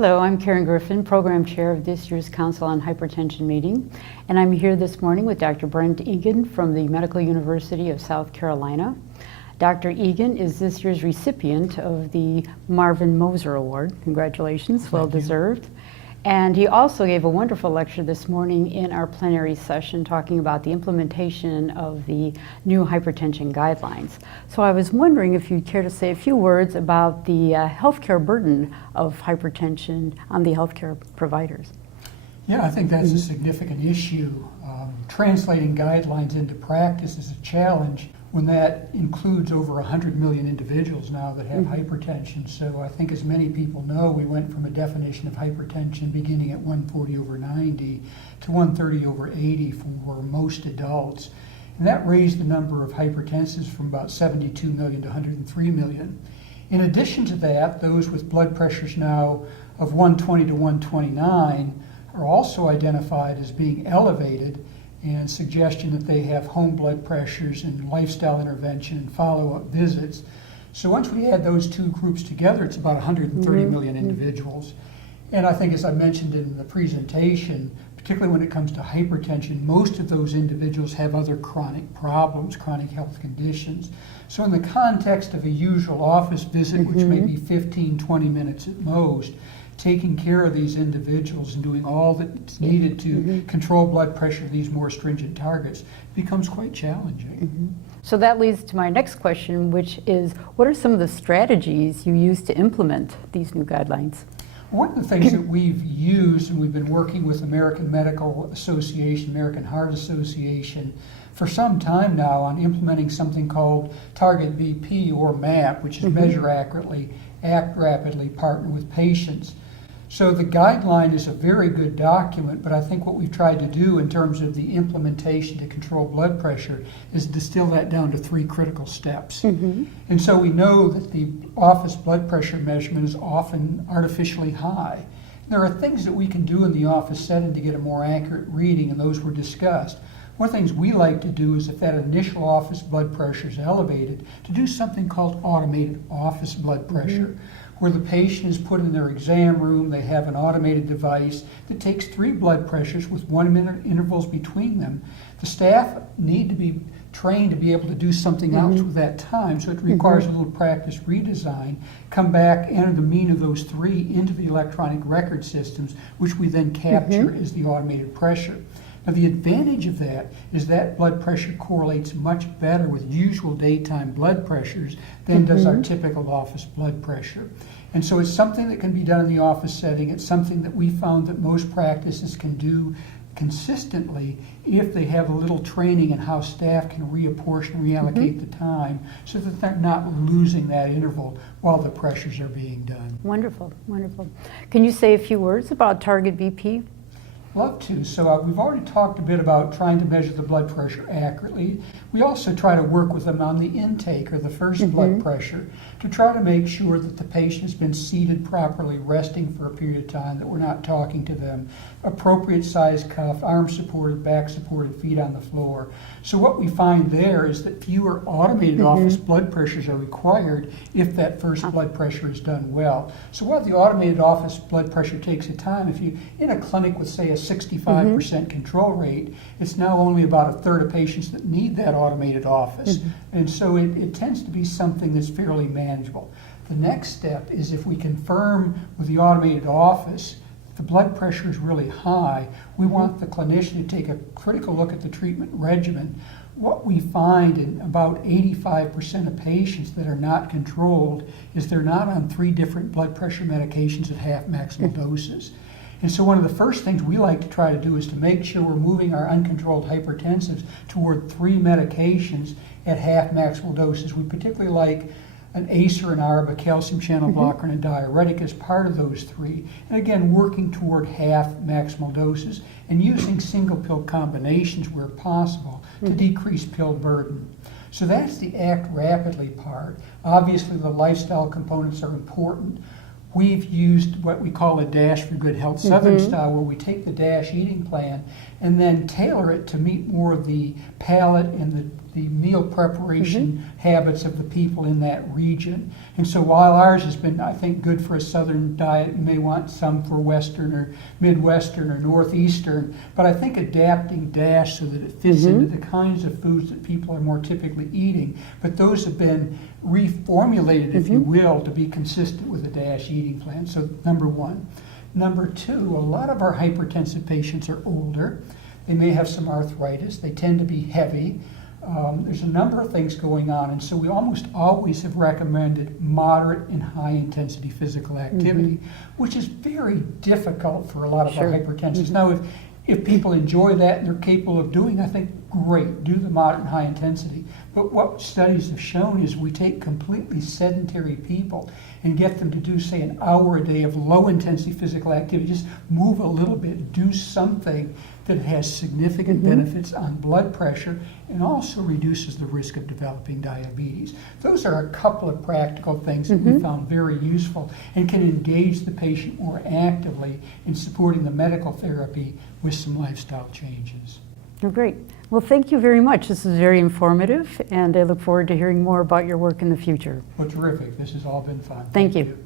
Hello, I'm Karen Griffin, Program Chair of this year's Council on Hypertension meeting, and I'm here this morning with Dr. Brent Egan from the Medical University of South Carolina. Dr. Egan is this year's recipient of the Marvin Moser Award. Congratulations, well deserved. And he also gave a wonderful lecture this morning in our plenary session talking about the implementation of the new hypertension guidelines. So I was wondering if you'd care to say a few words about the healthcare burden of hypertension on the healthcare providers. Yeah, I think that's a significant issue. Translating guidelines into practice is a challenge when that includes over 100 million individuals now that have hypertension. So I think as many people know, we went from a definition of hypertension beginning at 140/90 to 130/80 for most adults. And that raised the number of hypertensives from about 72 million to 103 million. In addition to that, those with blood pressures now of 120 to 129 are also identified as being elevated, and suggestion that they have home blood pressures and lifestyle intervention and follow-up visits. So once we add those two groups together, it's about 130 million individuals. And I think, as I mentioned in the presentation, particularly when it comes to hypertension, most of those individuals have other chronic problems, chronic health conditions. So in the context of a usual office visit, which may be 15, 20 minutes at most, taking care of these individuals and doing all that's needed to control blood pressure to these more stringent targets becomes quite challenging. So that leads to my next question, which is, what are some of the strategies you use to implement these new guidelines? One of the things that we've used, and we've been working with American Medical Association, American Heart Association, for some time now on implementing something called Target BP or MAP, which is Measure Accurately, Act Rapidly, Partner with Patients. So the guideline is a very good document, but I think what we've tried to do in terms of the implementation to control blood pressure is distill that down to 3 critical steps. And so we know that the office blood pressure measurement is often artificially high. There are things that we can do in the office setting to get a more accurate reading, and those were discussed. One of the things we like to do is if that initial office blood pressure is elevated, to do something called automated office blood pressure, where the patient is put in their exam room, they have an automated device that takes 3 blood pressures with 1-minute intervals between them. The staff need to be trained to be able to do something else with that time, so it requires a little practice redesign, come back, enter the mean of those 3 into the electronic record systems, which we then capture as the automated pressure. Now, the advantage of that is that blood pressure correlates much better with usual daytime blood pressures than does our typical office blood pressure. And so it's something that can be done in the office setting. It's something that we found that most practices can do consistently if they have a little training in how staff can reapportion, reallocate the time so that they're not losing that interval while the pressures are being done. Wonderful, wonderful. Can you say a few words about Target BP? Love to. So we've already talked a bit about trying to measure the blood pressure accurately. We also try to work with them on the intake or the first blood pressure to try to make sure that the patient has been seated properly, resting for a period of time, that we're not talking to them. Appropriate size cuff, arms supported, back supported, feet on the floor. So what we find there is that fewer automated office blood pressures are required if that first blood pressure is done well. So while the automated office blood pressure takes a time, if you in a clinic with, say, a 65% control rate, it's now only about a third of patients that need that automated office. And so it tends to be something that's fairly manageable. The next step is if we confirm with the automated office the blood pressure is really high, we want the clinician to take a critical look at the treatment regimen. What we find in about 85% of patients that are not controlled is they're not on 3 different blood pressure medications at half maximal doses. And so one of the first things we like to try to do is to make sure we're moving our uncontrolled hypertensives toward 3 medications at half maximal doses. We particularly like an ACE or an ARB, a calcium channel blocker, and a diuretic as part of those 3. And again, working toward half maximal doses and using single pill combinations where possible to decrease pill burden. So that's the act rapidly part. Obviously, the lifestyle components are important. We've used what we call a Dash for Good Health Southern style, where we take the Dash eating plan and then tailor it to meet more of the palate and the the meal preparation habits of the people in that region. And so while ours has been, I think, good for a Southern diet, you may want some for Western or Midwestern or Northeastern, but I think adapting DASH so that it fits into the kinds of foods that people are more typically eating, but those have been reformulated, if you will, to be consistent with a DASH eating plan. So number one. Number two, a lot of our hypertensive patients are older. They may have some arthritis. They tend to be heavy. There's a number of things going on, and so we almost always have recommended moderate and high intensity physical activity, which is very difficult for a lot of our hypertensives. Now, if people enjoy that and they're capable of doing, I think, great, do the moderate and high intensity. But what studies have shown is we take completely sedentary people and get them to do, say, an hour a day of low intensity physical activity, just move a little bit, do something that has significant benefits on blood pressure and also reduces the risk of developing diabetes. Those are a couple of practical things that we found very useful and can engage the patient more actively in supporting the medical therapy with some lifestyle changes. Oh, great. Well, thank you very much. This is very informative, and I look forward to hearing more about your work in the future. Well, terrific. This has all been fun. Thank you.